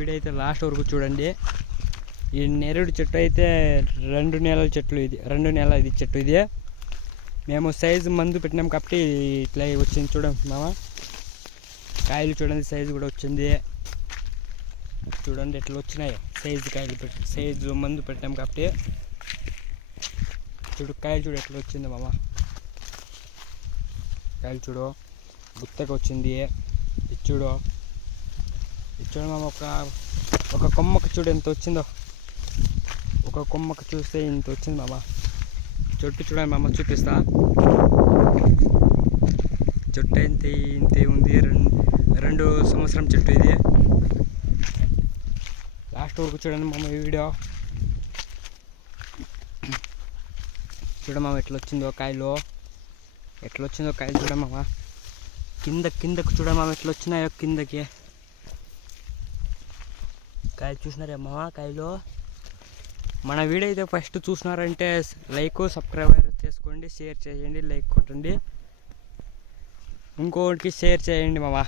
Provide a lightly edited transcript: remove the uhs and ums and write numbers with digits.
Video అయితే last వరకు చూడండి. ఈ నేరేడు చెట్టు అయితే 2 నెలల చెట్లు, ఇది 2 నెలల ఇది చెట్టు. ఇది మేము సైజు మందు పెట్టినాం కాబట్టి ఇట్లా వచ్చింది. చూడండి మామ, కాయలు చూడండి, సైజు కూడా వచ్చింది. చూడండి ఎట్లా వచ్చినాయి సైజు కాయలు పెట్టి, సైజు మందు పెట్టాం కాబట్టి. చూడు కాయలు చూడు ఎట్లా వచ్చింది మామ, కాయలు చూడు గుత్తగా వచ్చింది. ఇది చూడు మామ, ఒక కొమ్మకు చూడు ఎంత వచ్చిందో. ఒక కొమ్మకు చూస్తే ఇంత వచ్చింది మామ. చెట్టు చూడండి మామ, చూపిస్తా. చెట్టు ఇంతే ఉంది. 2 సంవత్సరం చెట్టు ఇది. లాస్ట్ వరకు చూడండి మామ ఈ వీడియో. చూడ మామ ఎట్లా వచ్చిందో కాయలు, ఎట్లా వచ్చిందో కాయలు చూడ మామ. కిందకు చూడ మామ ఎట్లా వచ్చినాయో కిందకి కాయలు. చూసినారే మామ కాయలు. మన వీడియో అయితే ఫస్ట్ చూసినారంటే లైక్ సబ్స్క్రైబ్ చేసుకోండి, షేర్ చేయండి, లైక్ కొట్టండి, ఇంకోటికి షేర్ చేయండి మామ.